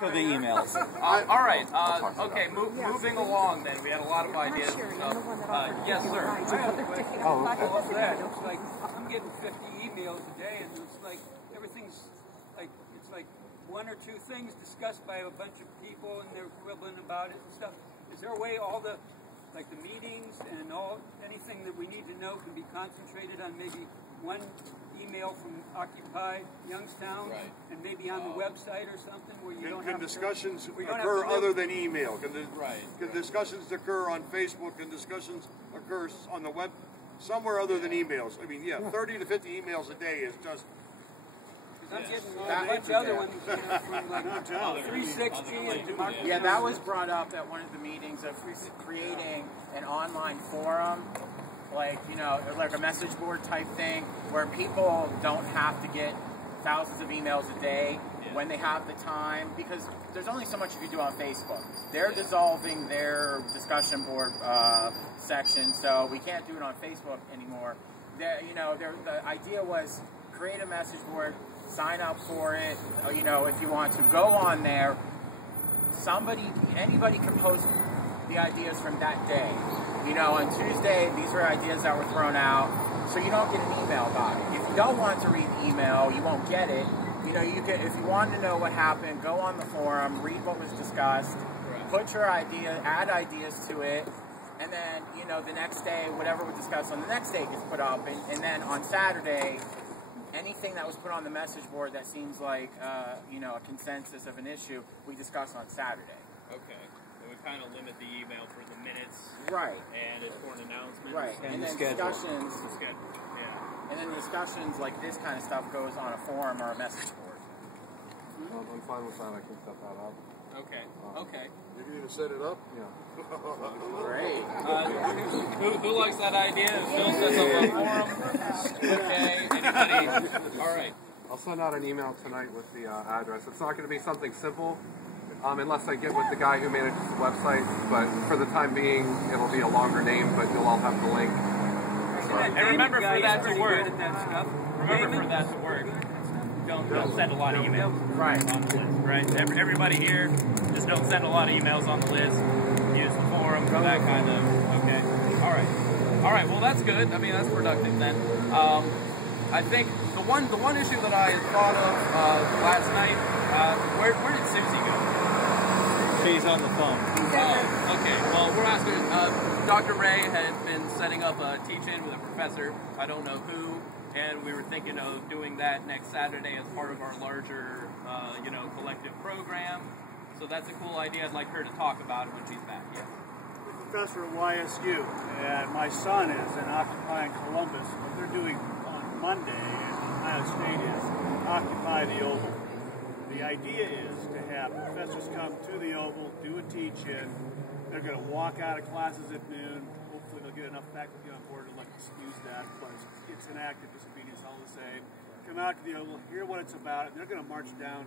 for the emails. All right. Okay. Moving along, then we had a lot of ideas. Yes, sir. I have a question. What's that? It's like I'm getting 50 emails a day, and it's like everything's like it's like one or two things discussed by a bunch of people, and they're quibbling about it and stuff. Is there a way all the meetings and anything that we need to know can be concentrated on maybe one email from Occupy Youngstown, and maybe on the website or something where you don't have Can discussions occur other than email? Can discussions occur on Facebook? Can discussions occur on the web somewhere other than emails? I mean, 30 to 50 emails a day is just. I'm getting a bunch of other ones from like 360 and Democracy. Yeah, that was brought up at one of the meetings of creating an online forum, like like a message board type thing, where people don't have to get thousands of emails a day when they have the time, because there's only so much you can do on Facebook. They're dissolving their discussion board section, so we can't do it on Facebook anymore. The idea was create a message board. Sign up for it, if you want to. Go on there. Anybody can post the ideas from that day. On Tuesday, these are ideas that were thrown out, so you don't get an email about it. If you don't want to read the email, you won't get it. You can, if you want to know what happened, go on the forum, read what was discussed, put your idea, add ideas to it, and then, the next day, whatever was discussed on the next day gets put up, and then on Saturday, anything that was put on the message board that seems like, a consensus of an issue, we discuss on Saturday. Okay. So we kind of limit the email for the minutes. Right. And important announcements. Right. And then discussions. Yeah. And then discussions like this kind of stuff goes on a forum or a message board. I'm fine with that. I can set that up. Okay. Okay. You can even set it up? Yeah. Great. Who likes that idea? Phil sets up a forum. Okay. Anybody? All right. I'll send out an email tonight with the address. It's not going to be something simple, unless I get with the guy who manages the website. But for the time being, it'll be a longer name, but you'll all have the link. So. And remember, for that to work, don't send a lot of emails on the list, right? Everybody here, just don't send a lot of emails on the list. Use the forum for that kind of, okay. All right, well, that's good. I mean, that's productive then. I think the one issue that I thought of last night, where did Susie go? She's on the phone. Oh, okay. Well, we're asking, Dr. Ray had been setting up a teach-in with a professor, I don't know who, and we were thinking of doing that next Saturday as part of our larger, collective program. So that's a cool idea. I'd like her to talk about it when she's back. Yes. Professor at YSU, and my son is in Occupying Columbus. What they're doing on Monday in Ohio State is Occupy the Oval. The idea is to have professors come to the Oval, do a teach-in. They're going to walk out of classes at noon. Hopefully they'll get enough faculty on board to let us use that, but it's an act of disobedience all the same. Come out to the Oval, hear what it's about, and they're going to march down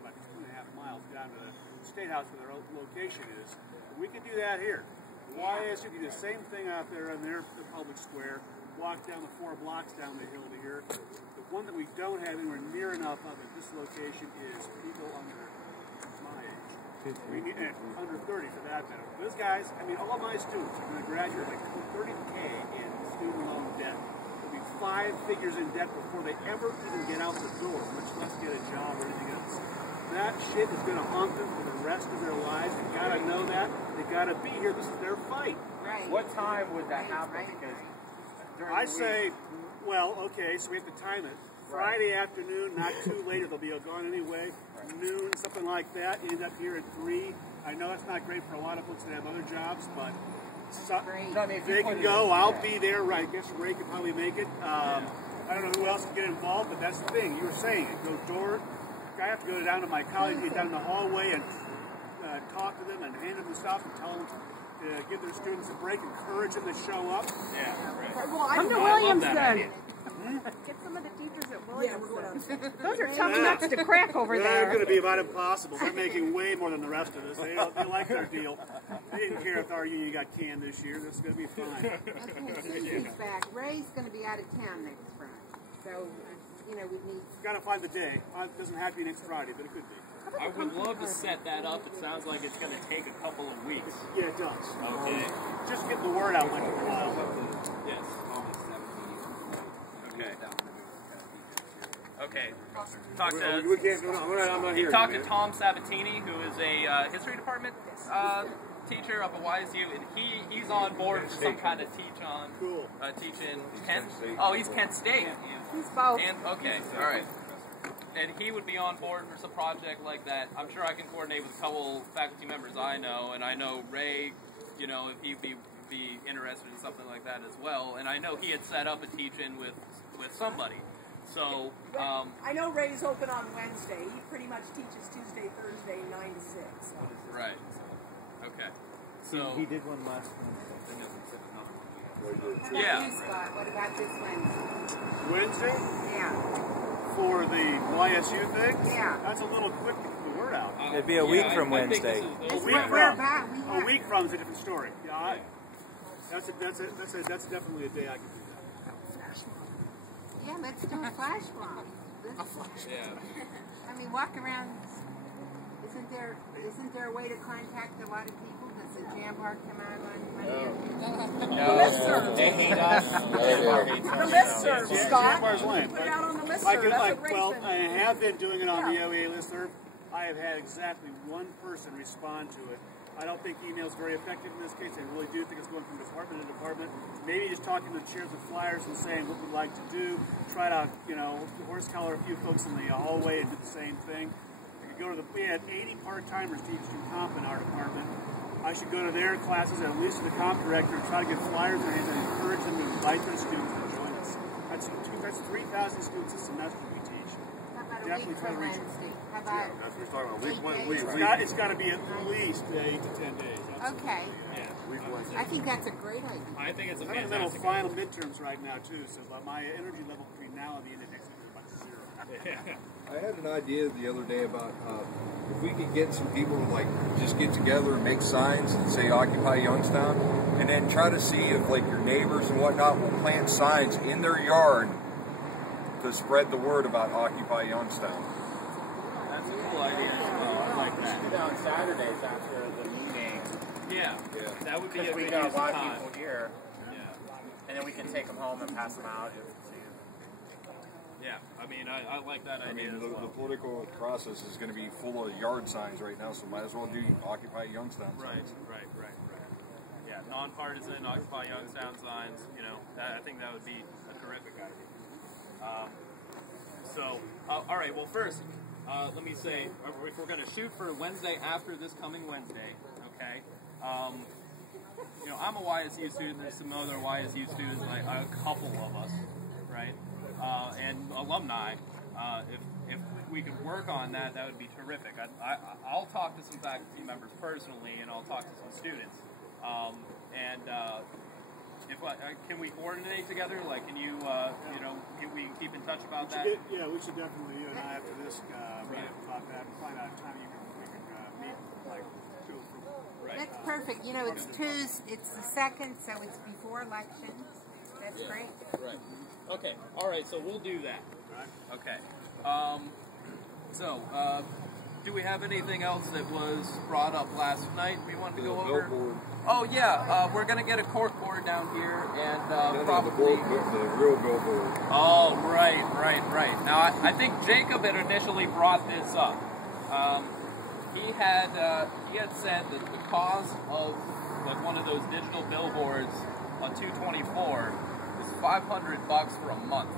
about 2.5 miles down to the State House where their location is. We could do that here. YSU can do the same thing out there in the public square, walk down the 4 blocks down the hill to here. The one that we don't have anywhere near enough of at this location is people under my age. We need, and under 30 for that matter. Those guys, I mean, all of my students are going to graduate like 30K in student loan debt. They'll be 5 figures in debt before they ever even get out the door, much less get a job or anything else. That shit is going to haunt them for the rest of their lives. They got to know that. They got to be here. This is their fight. Right. What time would that happen? Because I say, well, okay, so we have to time it. Friday afternoon, not too late, they'll be gone anyway. Noon, something like that. You end up here at 3. I know that's not great for a lot of folks that have other jobs, but they can go. I'll be there. Right. I guess Ray could probably make it. I don't know who else can get involved, but that's the thing. You were saying it. Go door. I have to go down to my colleagues, get down the hallway and talk to them and hand them the stuff and tell them to give their students a break, encourage them to show up. Yeah, right. Well, come to Williamson. Get some of the teachers at Williamson. Those are tough nuts to crack over there. They're going to be about impossible. They're making way more than the rest of us. They like their deal. They didn't care if our union got canned this year. This is going to be fine. Okay, Susie's back. Ray's going to be out of town next Friday. So, we need... Got to find the day. It doesn't have to be next Friday, but it could be. I would love to set that up. It sounds like it's going to take a couple of weeks. Yeah, it does. Okay. Just get the word out like a while. Yes. Okay. Okay. Talk to. We can't. I'm not He here. talked to Tom Sabatini, who is a history department teacher up at YSU, and he's on board for some kind of teaching Kent. Oh, he's Kent State. He's both. And okay, all right. And he would be on board for some project like that. I'm sure I can coordinate with a couple faculty members I know, and I know Ray, you know, if he'd be interested in something like that as well. And I know he had set up a teach-in with somebody. So I know Ray's open on Wednesday. He pretty much teaches Tuesday, Thursday, 9 to 6. Right. Okay. So he did one last Wednesday. Yeah. What about this Wednesday? Wednesday? Yeah. For the YSU thing? Yeah. That's a little quick to get the word out. It'd be a week from Wednesday. A week from is a different story. Yeah, that's definitely a day I can do that. Yeah, let's do a flash mob. Yeah. I mean, walk around. Isn't there a way to contact a lot of people? Does the Jam Park come out on Monday? No, they hate us. The listserv, Scott. Jambar's lame. Put it out on the listserv. I could, That's what Ray well, said. I have been doing it on the OEA listserv. I have had exactly one person respond to it. I don't think email is very effective in this case. I really do think it's going from department to department. Maybe just talking to the chairs of flyers and saying what we'd like to do. Try to, horse collar a few folks in the hallway and do the same thing. We had 80 part-timers teaching comp in our department. I should go to their classes, at least to the comp director, and try to get flyers in their hands and encourage them to invite their students to join us. That's 3,000 students a semester we teach. How about a Definitely week try to from reach them. Wednesday? How about That's what we're talking about. It's got to be at least 8 to 10 days. okay? I think that's a great idea. I think it's a I'm in the middle of fantastic. final midterms right now too, so my energy level between now and the end of next week is about zero. I had an idea the other day about if we could get some people to just get together and make signs and say Occupy Youngstown, and then try to see if your neighbors and whatnot will plant signs in their yard to spread the word about Occupy Youngstown. That's a cool idea. I like We should do that. that on Saturdays after the meeting. Yeah. That would be a Because we good got use a lot of of time. people here, Yeah. and then we can take them home and pass them out. Yeah. I mean, I like that I idea mean, as well. the political process is going to be full of yard signs right now, so might as well do Occupy Youngstown signs. Right. Yeah, nonpartisan, Occupy Youngstown signs, I think that would be a terrific idea. All right, well, first, let me say, if we're going to shoot for Wednesday after this coming Wednesday, okay, I'm a YSU student, there's some other YSU students, a couple of us, right, and alumni. If we could work on that, that would be terrific. I'll talk to some faculty members personally, and I'll talk to some students. Can we coordinate together? Can you, we can keep in touch about that? Yeah, we should definitely, you and I, after this, meet up about that and find out a time we can meet, go through. Right. That's perfect. It's Tuesday. It's the 2nd, so it's before elections. That's great. Right. Okay. All right. So we'll do that. Right. Okay. Do we have anything else that was brought up last night we wanted to go over? Billboard. Oh yeah, we're gonna get a corkboard down here and probably. The real billboard. Oh right. Now I think Jacob had initially brought this up. He had said that the cost of one of those digital billboards on 224 is $500 for a month.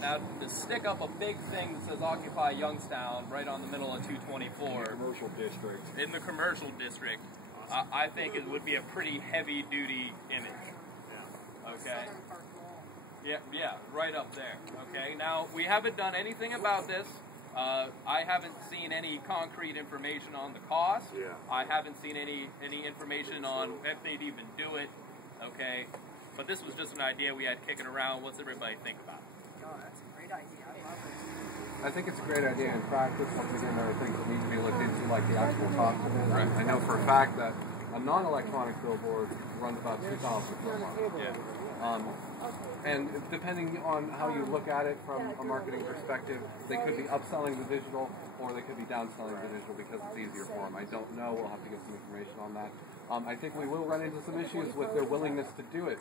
Now, to stick up a big thing that says Occupy Youngstown right on the middle of 224 Commercial district. in the commercial district, I think it would be a pretty heavy-duty image. Okay? Yeah, right up there. Okay? Now, we haven't done anything about this. I haven't seen any concrete information on the cost. Yeah. I haven't seen any information on if they'd even do it. Okay? But this was just an idea we had kicking around. What's everybody think about it? Oh, that's a great idea. I love it. I think it's a great idea in practice. Once again, there are things that need to be looked into, like the actual cost of it. I know for a fact that a non-electronic billboard runs about $2,000 per month. Yeah. And depending on how you look at it from a marketing perspective, they could be upselling the digital or they could be downselling the digital because it's easier for them. I don't know. We'll have to get some information on that. I think we will run into some issues with their willingness to do it.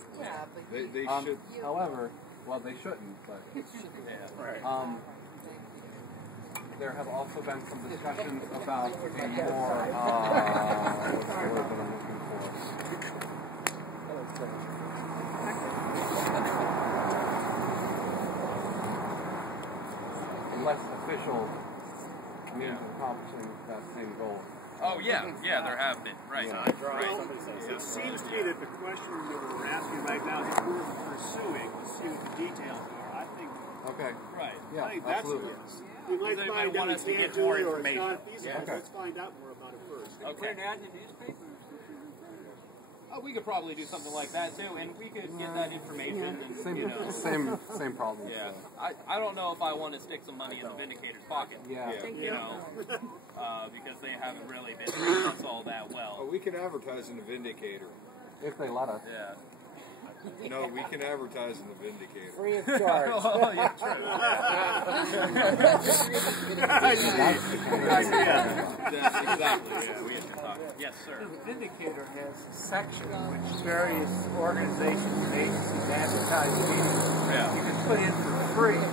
They should. However, well, they shouldn't, but there have also been some discussions about the more, what's the word that I'm looking for? Less official means of accomplishing that same goal. Oh yeah, there have been. Right. It seems to me that the question that we're asking right now is worth pursuing. Let's see what the details are. I think. Okay. Right. Yeah, I think absolutely. We might They find might out want us to we can't get more do it or it's information. not feasible. Yeah. Okay. Let's find out more about it first. Okay. Put an ad in the newspaper. We could probably do something like that too, and we could get that information. And, Same problem. Yeah. I don't know if I want to stick some money in the Vindicator's pocket. Yeah. You know, because they haven't really been treating us all that well. Oh, we can advertise in the Vindicator. If they let us. Yeah. No, we can advertise in the Vindicator. Free of charge. Oh, yeah, true. Exactly. Yeah, we have to talk. Yes, sir. The Vindicator has a section which various organizations and agencies advertise meetings. Yeah. You can put in for free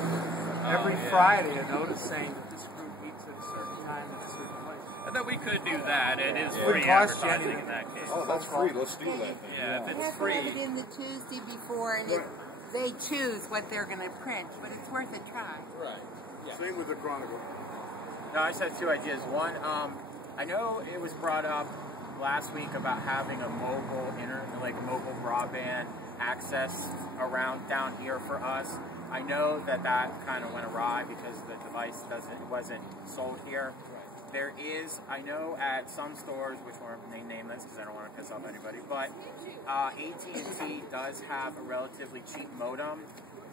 every Friday a notice saying that this group meets at a certain time at a certain place. And then we could do that. It is It free wouldn't cost you advertising anything. in that case. Oh, that's free. Let's do that. Yeah, if You it's have to free. have it in the Tuesday before, and they choose what they're going to print, but it's worth a try. Right. Yeah. Same with the Chronicle. No, I just had two ideas. One, I know it was brought up last week about having a mobile mobile broadband access around down here for us. I know that kind of went awry because the device wasn't sold here. There is, I know at some stores, which won't name this because I don't want to piss off anybody, but AT&T does have a relatively cheap modem.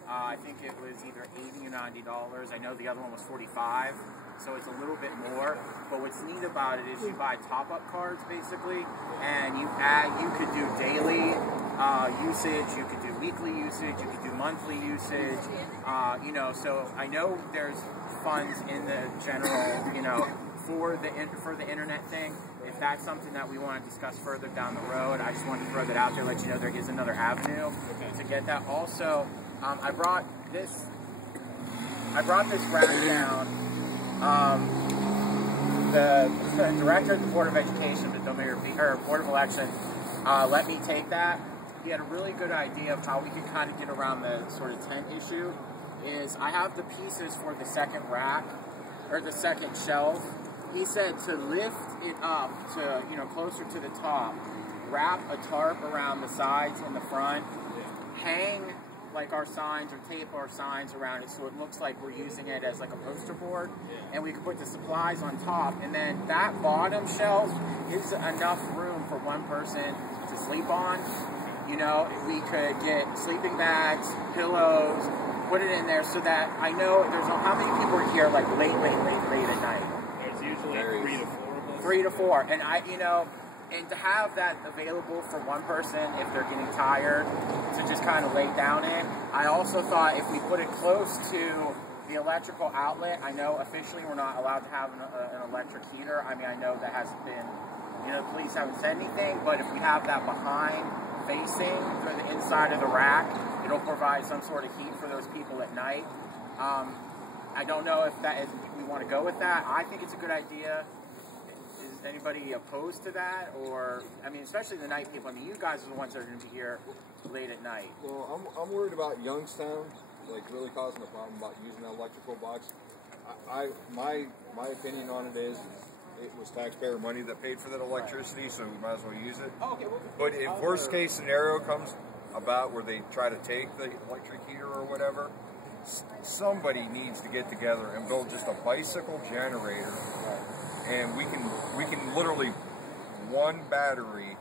I think it was either $80 or $90. I know the other one was $45, so it's a little bit more. But what's neat about it is you buy top-up cards basically, and you could do daily usage, you could do weekly usage, you could do monthly usage. So I know there's funds in the general, for the internet thing. If that's something that we want to discuss further down the road, I just wanted to throw that out there, let you know there is another avenue to get that. Also, I brought this rack down. The director of the Board of Education, the Board of Election, let me take that. He had a really good idea of how we could kind of get around the sort of tent issue. I have the pieces for the second rack, or the second shelf. He said to lift it up to, closer to the top, wrap a tarp around the sides and the front, hang like our signs or tape our signs around it so it looks like we're using it as like a poster board, and we could put the supplies on top, and then that bottom shelf is enough room for one person to sleep on. We could get sleeping bags, pillows, put it in there so that I know how many people are here like late at night. There's usually 3 to 4 of us. 3 to 4, and and to have that available for one person if they're getting tired to just kind of lay down in. I also thought if we put it close to the electrical outlet, I know officially we're not allowed to have an electric heater. I mean, I know that hasn't been, the police haven't said anything, but if we have that behind facing for the inside of the rack, it'll provide some sort of heat for those people at night. I don't know if we want to go with that. I think it's a good idea. Is anybody opposed to that? Or, especially the night people. You guys are the ones that are going to be here late at night. Well, I'm worried about Youngstown, really causing a problem about using an electrical box. My opinion on it is it was taxpayer money that paid for that electricity, so we might as well use it. Oh, okay, but if worst case scenario comes about where they try to take the electric heater or whatever, somebody needs to get together and build just a bicycle generator, and we can literally, one battery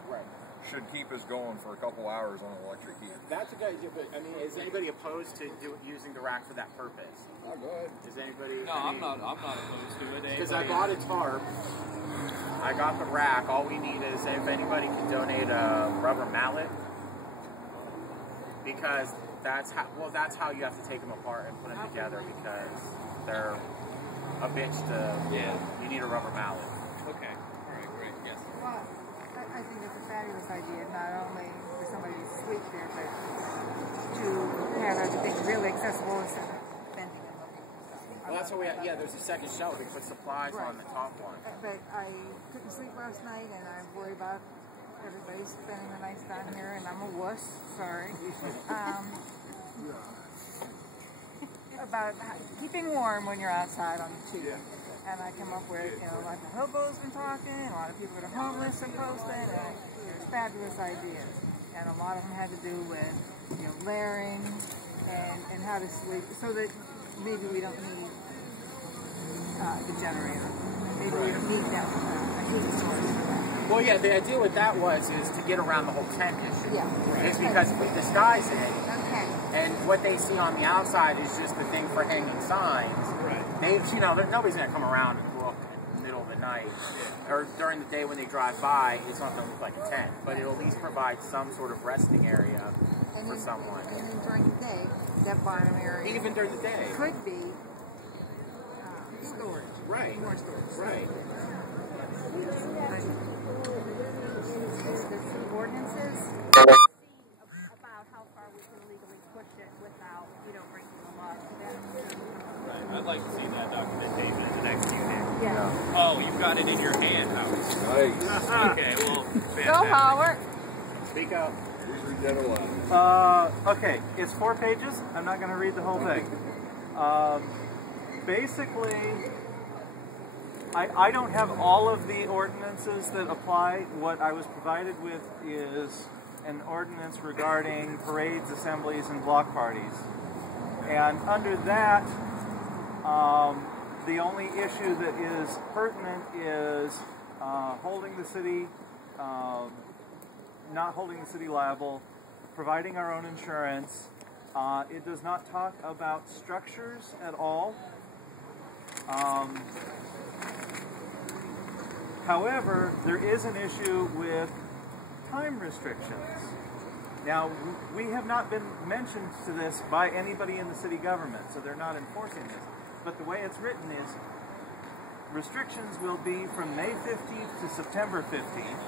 should keep us going for a couple hours on an electric heater. That's a good idea, but is anybody opposed to using the rack for that purpose? Oh, go ahead. Is anybody? No, I'm not opposed to it. Because I bought a tarp. I got the rack. All we need is if anybody can donate a rubber mallet, because that's how you have to take them apart and put them together, because they're a bitch to. Yeah. You need a rubber mallet. Okay. All right. Great. Yes. Well, I think it's a fabulous idea, not only for somebody to sleep there, but to have everything really accessible instead of bending and looking for stuff. Well, that's what we have. Yeah, there's a second shelf. We put supplies on the top one. But I couldn't sleep last night, and I worry about everybody spending the night down here, and I'm a wuss. Sorry. About keeping warm when you're outside on the tube. And I come up with, a lot of hobos been talking, a lot of people that are homeless are posting, and there's fabulous ideas. And a lot of them had to do with, layering and how to sleep, so that maybe we don't need the generator. Maybe we don't need that heat source for that. Well, yeah, the idea with that is to get around the whole tent issue. Yeah. It's because we disguise it, Okay. and what they see on the outside is just the thing for hanging signs. Right. Nobody's going to come around and look in the middle of the night or during the day when they drive by. It's not going to look like a tent, but it'll at least provide some sort of resting area for someone. And then during the day, that bottom area. Even during the day. Could be storage. Right. More storage. Right. The ordinances about how far we can legally push it without, breaking the law to them. Right. I'd like to see that documentation in the next few days. Yeah. Oh, you've got it in your hand, Howard. Nice. Okay. Well, fantastic. Go, Howard. Speak up. Please read that aloud. Okay, it's 4 pages. I'm not going to read the whole thing. Basically, I don't have all of the ordinances that apply. What I was provided with is an ordinance regarding parades, assemblies, and block parties. And under that, the only issue that is pertinent is holding the city, not holding the city liable, providing our own insurance. It does not talk about structures at all. However, there is an issue with time restrictions. Now, we have not been mentioned to this by anybody in the city government, so they're not enforcing this. But the way it's written is, restrictions will be from May 15th to September 15th,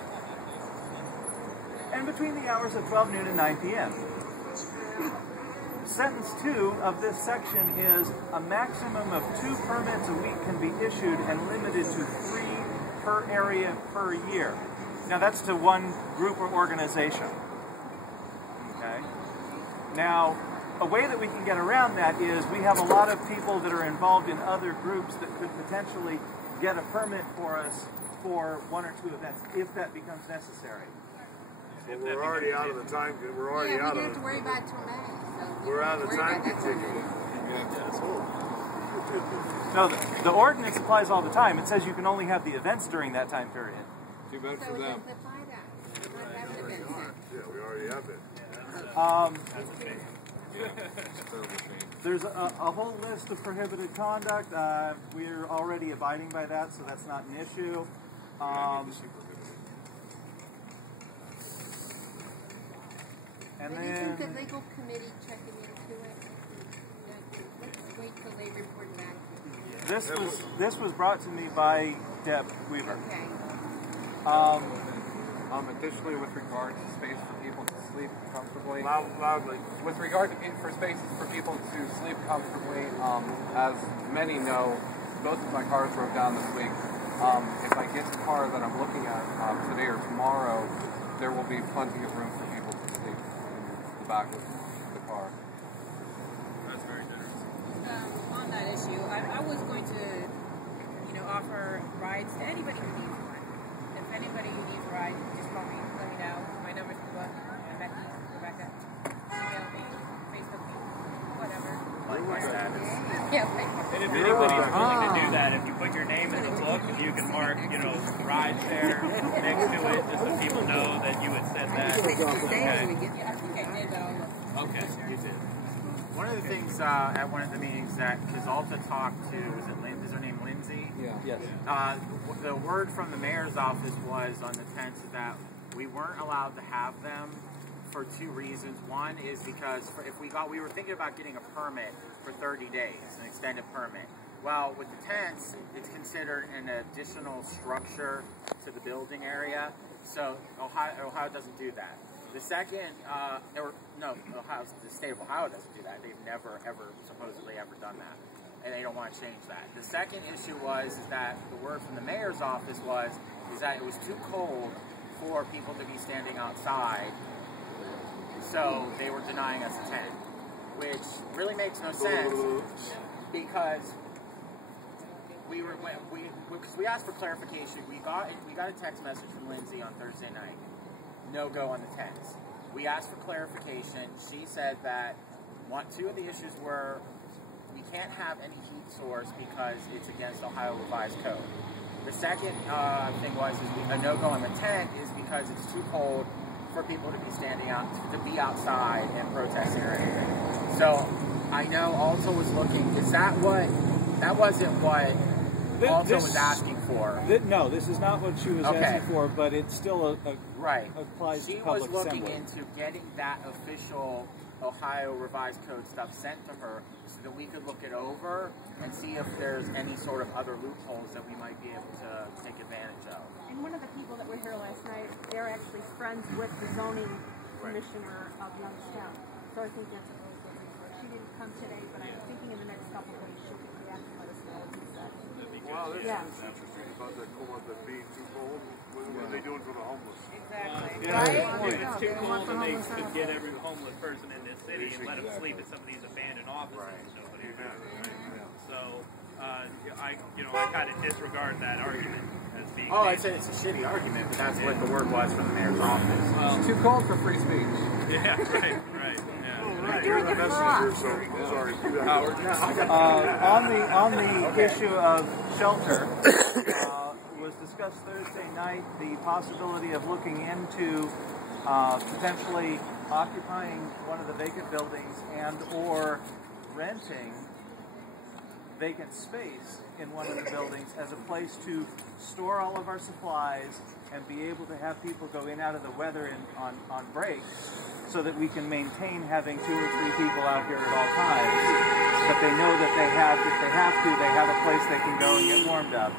and between the hours of 12 noon and 9 p.m. Sentence 2 of this section is, a maximum of 2 permits a week can be issued and limited to 3 per area per year. Now that's to one group or organization. Okay. Now, a way that we can get around that is we have a lot of people that are involved in other groups that could potentially get a permit for us for 1 or 2 events, if that becomes necessary. We're already out of the time. We're already out of We don't have to worry about it till May. So We're out of the time continuum. No, the ordinance applies all the time. It says you can only have the events during that time period. Too bad So for it them. doesn't apply that. We're not having events then. Yeah, we already have it. There's a whole list of prohibited conduct. We're already abiding by that, so that's not an issue. And But then, isn't the legal committee checking into it? Let's wait till they report back. this was brought to me by Deb Weaver. Okay. Additionally, with regard to space for people to sleep comfortably, Loudly. with regard to for spaces for people to sleep comfortably, as many know, both of my cars broke down this week. If I get the car that I'm looking at today or tomorrow, there will be plenty of room for people to sleep in the back of the car. That's very generous. On that issue, I was going to, offer rides to anybody who needs one. If anybody needs a ride, just call me, let me know. My number's in the book. Becky, Rebecca, email me, Facebook me, whatever. Yeah, And if anybody's willing to do that, if you put your name in the book, if you can mark, rides there next to it, just so people know that you had said that. Okay. Yeah, I think I did, but I'll look. Okay, you did. One of the things at one of the meetings that Kizalta talked to, is her name Lindsay? Yeah. Yes. The word from the mayor's office was on the tents that we weren't allowed to have them for two reasons. One is because we were thinking about getting a permit for 30 days, an extended permit. Well, with the tents, it's considered an additional structure to the building area, so Ohio doesn't do that. The second, the state of Ohio doesn't do that. They've never, ever, supposedly ever done that, and they don't want to change that. The second issue is that the word from the mayor's office is that it was too cold for people to be standing outside, so they were denying us a tent, which really makes no sense because we asked for clarification. We got a text message from Lindsay on Thursday night. No go on the tents. We asked for clarification. She said that two of the issues were we can't have any heat source because it's against Ohio revised code. The second thing is a no-go on the tent is because it's too cold for people to be outside and protesting or anything. So I know Alta was looking. That wasn't what Alta was asking for. No, this is not what she was asking for, but it's still applies to public assembly. She was looking into getting that official Ohio revised code stuff sent to her so that we could look it over and see if there's any sort of other loopholes that we might be able to take advantage of. And one of the people that were here last night, they're actually friends with the zoning commissioner of Youngstown. So I think that's a really good resource. She didn't come today, but I'm thinking in the next couple of days she'll be back and let us know what she said. Wow, that's interesting about that being too cold. What are they doing for the homeless? Exactly. If it's too cold, then they could get every homeless person in this city and let them sleep at some of these abandoned offices. So, I kind of disregard that argument as being. Oh, it's a shitty argument, but that's what the word was from the mayor's office. It's too cold for free speech. Yeah, right. Yeah. You're the messenger, so sorry. On the issue of shelter, was discussed Thursday night the possibility of looking into potentially occupying one of the vacant buildings and or renting vacant space in one of the buildings as a place to store all of our supplies and be able to have people go in and out of the weather on breaks so that we can maintain having 2 or 3 people out here at all times. But they know that if they have a place they can go and get warmed up.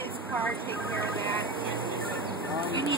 His car take care of that. You need